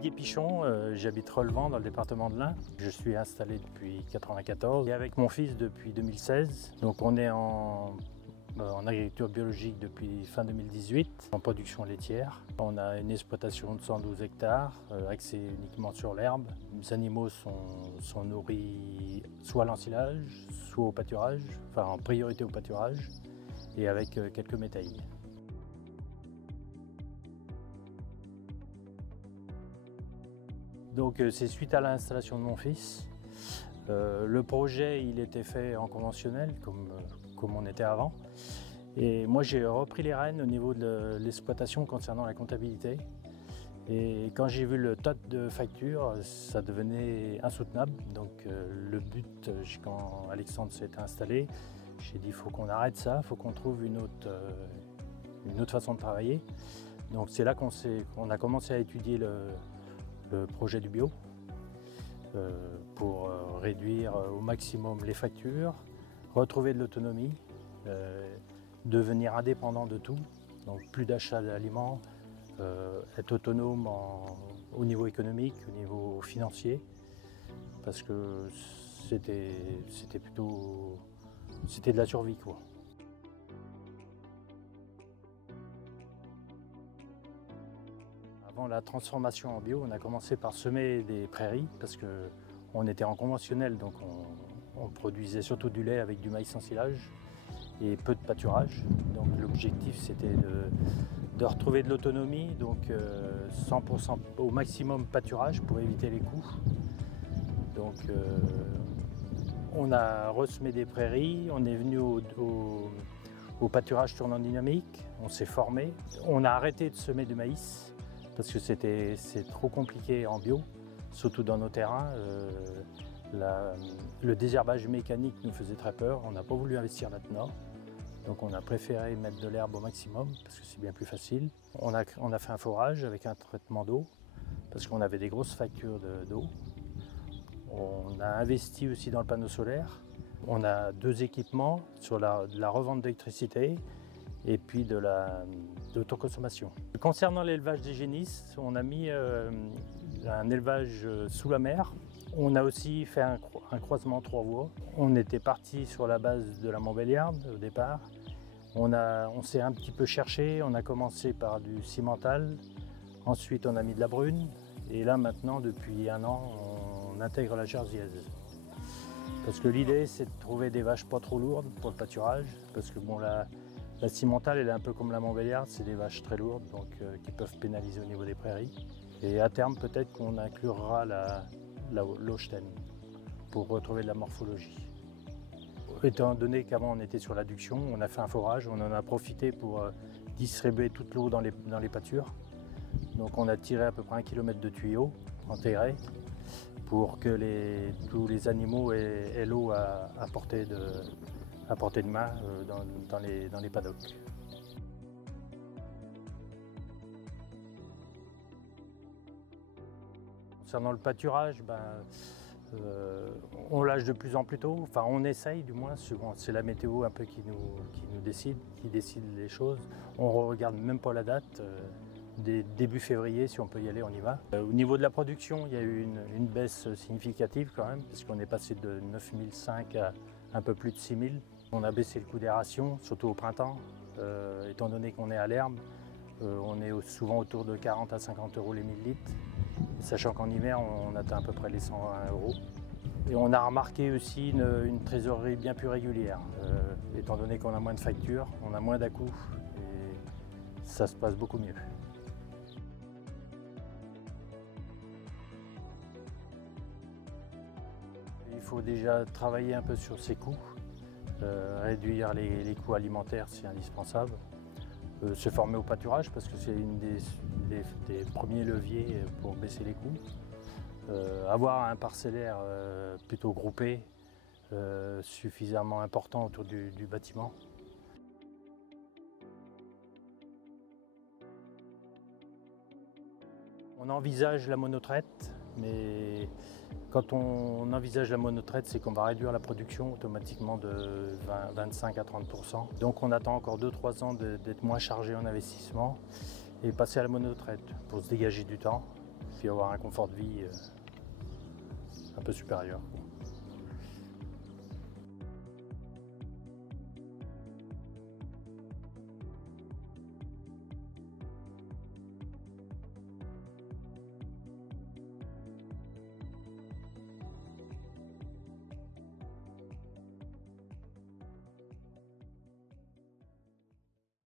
Didier Pichon, j'habite Relevant dans le département de l'Ain. Je suis installé depuis 1994 et avec mon fils depuis 2016. Donc on est en agriculture biologique depuis fin 2018, en production laitière. On a une exploitation de 112 hectares, axée uniquement sur l'herbe. Les animaux sont nourris soit à l'ensilage, soit au pâturage, enfin en priorité au pâturage, et avec quelques métailles. Donc c'est suite à l'installation de mon fils. Le projet il était fait en conventionnel comme on était avant. Et moi j'ai repris les rênes au niveau de l'exploitation concernant la comptabilité. Et quand j'ai vu le tas de factures, ça devenait insoutenable. Donc le but, quand Alexandre s'est installé, j'ai dit il faut qu'on arrête ça, il faut qu'on trouve une autre façon de travailler. Donc c'est là qu'on a commencé à étudier le projet du bio pour réduire au maximum les factures, retrouver de l'autonomie, devenir indépendant de tout, donc plus d'achat d'aliments, être autonome au niveau économique, au niveau financier, parce que c'était de la survie, quoi. Avant la transformation en bio, on a commencé par semer des prairies parce qu'on était en conventionnel, donc on produisait surtout du lait avec du maïs en silage et peu de pâturage. Donc l'objectif c'était de retrouver de l'autonomie, donc 100% au maximum pâturage pour éviter les coûts. Donc on a ressemé des prairies, on est venu au pâturage tournant dynamique, on s'est formé, on a arrêté de semer du maïs parce que c'est trop compliqué en bio, surtout dans nos terrains. Le désherbage mécanique nous faisait très peur, on n'a pas voulu investir là-dedans. Donc on a préféré mettre de l'herbe au maximum parce que c'est bien plus facile. On a fait un forage avec un traitement d'eau parce qu'on avait des grosses factures d'eau. On a investi aussi dans le panneau solaire. On a 2 équipements sur de la revente d'électricité et puis de l'autoconsommation. Concernant l'élevage des génisses, on a mis un élevage sous la mer. On a aussi fait un croisement 3 voies. On était parti sur la base de la Montbéliarde au départ. On s'est un petit peu cherché, on a commencé par du cimental, ensuite on a mis de la brune, et là maintenant depuis 1 an on intègre la jersiaise. Parce que l'idée c'est de trouver des vaches pas trop lourdes pour le pâturage, parce que bon, la cimentale elle est un peu comme la Montbéliarde, c'est des vaches très lourdes donc qui peuvent pénaliser au niveau des prairies. Et à terme peut-être qu'on inclura l'Holstein pour retrouver de la morphologie. Étant donné qu'avant on était sur l'adduction, on a fait un forage, on en a profité pour distribuer toute l'eau dans les pâtures. Donc on a tiré à peu près 1 km de tuyaux enterrés pour que tous les animaux aient l'eau à portée de main dans les paddocks. Concernant le pâturage, on lâche de plus en plus tôt, enfin on essaye du moins, c'est la météo un peu qui décide les choses. On ne regarde même pas la date, début février si on peut y aller on y va. Au niveau de la production, il y a eu une baisse significative quand même, puisqu'on est passé de 9005 à un peu plus de 6000. On a baissé le coût des rations, surtout au printemps, étant donné qu'on est à l'herbe, on est souvent autour de 40 à 50 € les 1000 litres. Sachant qu'en hiver, on atteint à peu près les 120 €. Et on a remarqué aussi une trésorerie bien plus régulière. Étant donné qu'on a moins de factures, on a moins d'à-coups et ça se passe beaucoup mieux. Il faut déjà travailler un peu sur ses coûts, réduire les coûts alimentaires, c'est indispensable. Se former au pâturage parce que c'est une des premiers leviers pour baisser les coûts. Avoir un parcellaire plutôt groupé, suffisamment important autour du bâtiment. On envisage la monotraite, mais quand on envisage la monotraite, c'est qu'on va réduire la production automatiquement de 25 à 30%. Donc on attend encore 2-3 ans d'être moins chargé en investissement et passer à la monotraite pour se dégager du temps puis avoir un confort de vie un peu supérieur, quoi.